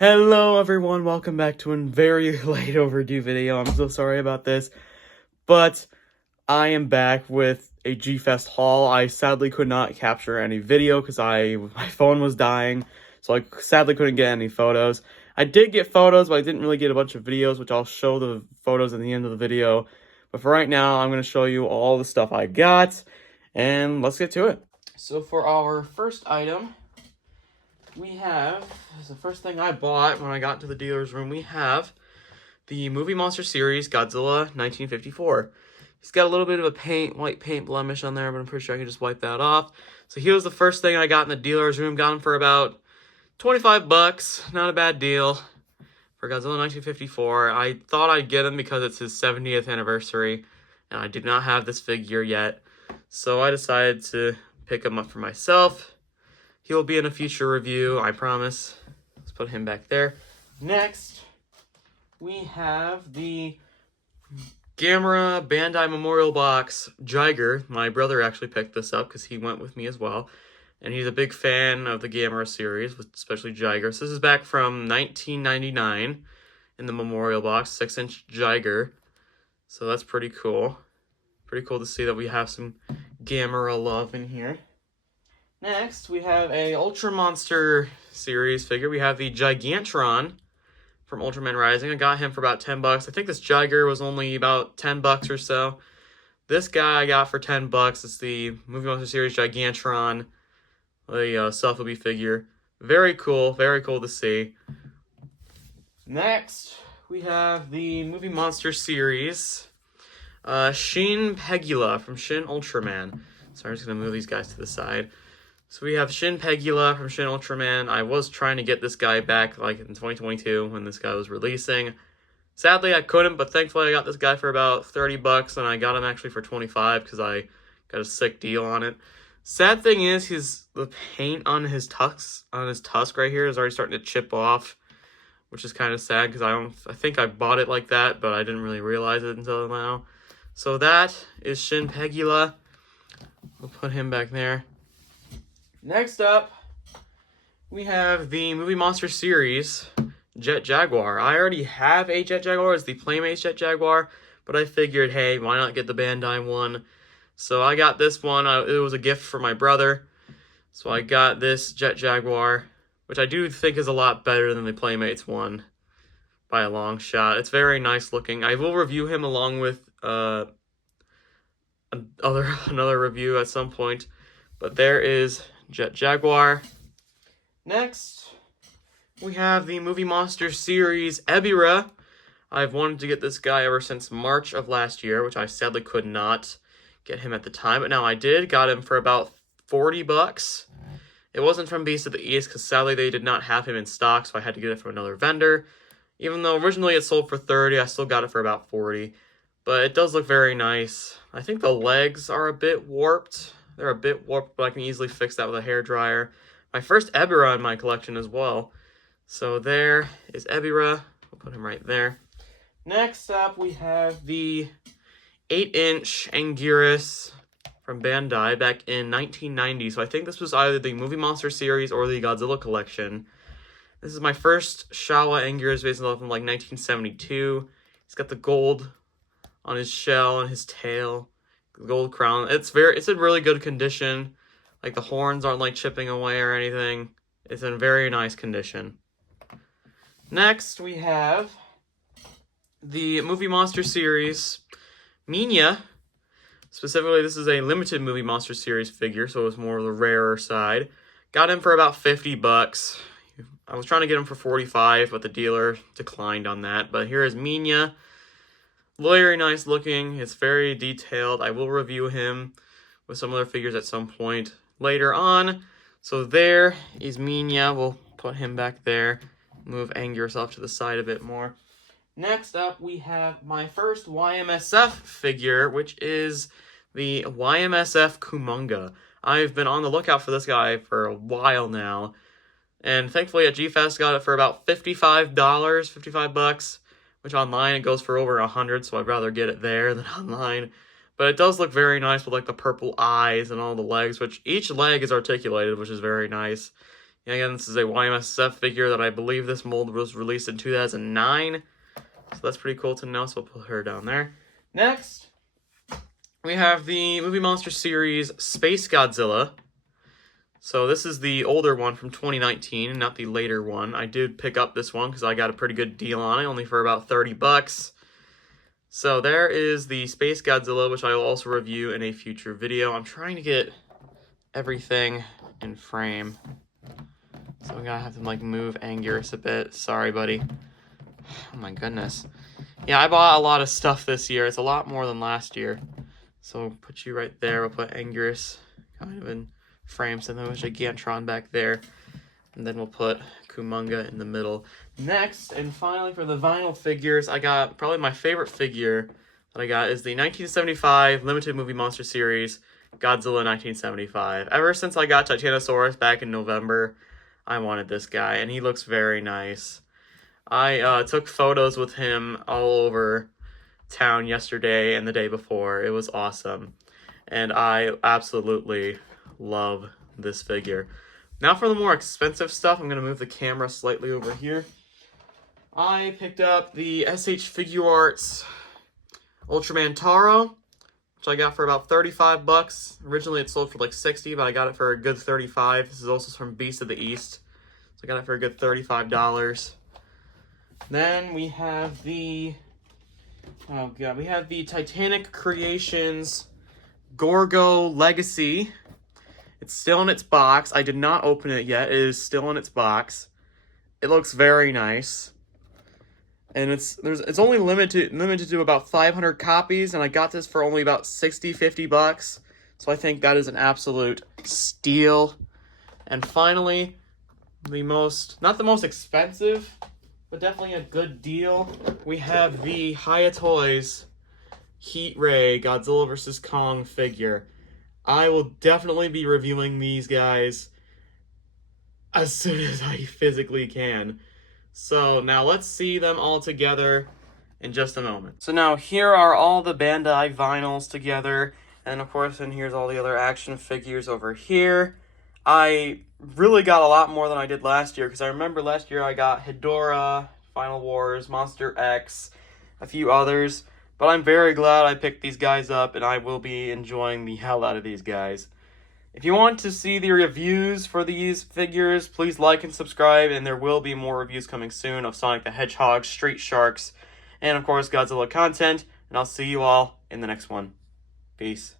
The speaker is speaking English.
Hello everyone, welcome back to a very late overdue video. I'm so sorry about this, but I am back with a G-Fest haul. I sadly could not capture any video because my phone was dying, so I sadly couldn't get any photos. I did get photos, but I didn't really get a bunch of videos, which I'll show the photos at the end of the video. But for right now, I'm going to show you all the stuff I got, and let's get to it. So for our first item, we have, the first thing I bought when I got into the dealer's room, we have the Movie Monster Series Godzilla 1954. He's got a little bit of a white paint blemish on there, but I'm pretty sure I can just wipe that off. So he was the first thing I got in the dealer's room. Got him for about 25 bucks. Not a bad deal for Godzilla 1954. I thought I'd get him because it's his 70th anniversary, and I did not have this figure yet. So I decided to pick him up for myself. He'll be in a future review, I promise. Let's put him back there. Next, we have the Gamera Bandai Memorial Box Jiger. My brother actually picked this up because he went with me as well. And he's a big fan of the Gamera series, especially Jiger. So this is back from 1999 in the Memorial Box, 6-inch Jiger. So that's pretty cool. Pretty cool to see that we have some Gamera love in here. Next, we have a Ultra Monster series figure. We have the Gigantron from Ultraman Rising. I got him for about 10 bucks. I think this Jiger was only about 10 bucks or so. This guy I got for 10 bucks. It's the Movie Monster series Gigantron, the Selfie figure. Very cool to see. Next, we have the Movie Monster series Shin Pegula from Shin Ultraman. So I'm just going to move these guys to the side. So we have Shin Pegula from Shin Ultraman. I was trying to get this guy back like in 2022 when this guy was releasing. Sadly, I couldn't, but thankfully I got this guy for about 30 bucks, and I got him actually for 25 because I got a sick deal on it. Sad thing is, the paint on his tusk right here is already starting to chip off, which is kind of sad because I think I bought it like that, but I didn't really realize it until now. So that is Shin Pegula. We'll put him back there. Next up, we have the Movie Monster series Jet Jaguar. I already have a Jet Jaguar. It's the Playmates Jet Jaguar, but I figured, hey, why not get the Bandai one? So I got this one. It was a gift for my brother. So I got this Jet Jaguar, which I do think is a lot better than the Playmates one by a long shot. It's very nice looking. I will review him along with another review at some point. But there is Jet Jaguar. Next, we have the Movie Monster series Ebirah. I've wanted to get this guy ever since March of last year, which I sadly could not get him at the time, but now I did. Got him for about 40 bucks. It wasn't from Beast of the East because sadly they did not have him in stock, so I had to get it from another vendor. Even though originally it sold for 30, I still got it for about 40. But it does look very nice. I think the legs are a bit warped. They're a bit warped, but I can easily fix that with a hairdryer. My first Ebirah in my collection as well. So there is Ebirah. We'll put him right there. Next up, we have the 8-inch Anguirus from Bandai back in 1990. So I think this was either the Movie Monster series or the Godzilla collection. This is my first Showa Anguirus based on from like 1972. He's got the gold on his shell and his tail. Gold crown. It's in really good condition. Like the horns aren't like chipping away or anything. It's in very nice condition. Next we have the Movie Monster series Minya. Specifically, this is a limited Movie Monster series figure, so it's more of the rarer side. Got him for about 50 bucks. I was trying to get him for 45, but the dealer declined on that. But here is Minya. Very nice looking. It's very detailed. I will review him with some other figures at some point later on. So there is Minya. We'll put him back there. Move Anguirus off to the side a bit more. Next up, we have my first YMSF figure, which is the YMSF Kumonga. I've been on the lookout for this guy for a while now. And thankfully at G-Fest got it for about $55, 55 bucks. Which online it goes for over 100, so I'd rather get it there than online. But it does look very nice with like the purple eyes and all the legs, which each leg is articulated, which is very nice. Yeah, again, this is a YMSF figure that I believe this mold was released in 2009. So that's pretty cool to know, so we'll put her down there. Next, we have the Movie Monster Series Space Godzilla. So this is the older one from 2019, not the later one. I did pick up this one because I got a pretty good deal on it, only for about 30 bucks. So there is the Space Godzilla, which I will also review in a future video. I'm trying to get everything in frame. So I'm gonna have to like move Anguirus a bit. Sorry, buddy. Oh my goodness. Yeah, I bought a lot of stuff this year. It's a lot more than last year. So we'll put you right there. We'll put Anguirus kind of in frame. So then we'll Gigantron back there. And then we'll put Kumonga in the middle. Next, and finally for the vinyl figures, I got probably my favorite figure that I got is the 1975 Limited Movie Monster Series Godzilla 1975. Ever since I got Titanosaurus back in November, I wanted this guy, and he looks very nice. I took photos with him all over town yesterday and the day before. It was awesome, and I absolutely love this figure. Now for the more expensive stuff, I'm going to move the camera slightly over here. I picked up the SH Figuarts Ultraman Taro, which I got for about 35 bucks. Originally it sold for like 60, but I got it for a good 35. This is also from Beast of the East, so I got it for a good $35. Then we have the, oh god, we have the Titanic Creations Gorgo Legacy. It's still in its box. I did not open it yet. It is still in its box. It looks very nice. And it's only limited to about 500 copies, and I got this for only about 50 bucks. So I think that is an absolute steal. And finally, not the most expensive, but definitely a good deal. We have the Hiya Toys Heat Ray Godzilla vs. Kong figure. I will definitely be reviewing these guys as soon as I physically can. So now let's see them all together in just a moment. So now here are all the Bandai vinyls together. And of course, and here's all the other action figures over here. I really got a lot more than I did last year, because I remember last year I got Hedorah, Final Wars, Monster X, a few others. But I'm very glad I picked these guys up, and I will be enjoying the hell out of these guys. If you want to see the reviews for these figures, please like and subscribe, and there will be more reviews coming soon of Sonic the Hedgehog, Street Sharks, and of course Godzilla content, and I'll see you all in the next one. Peace.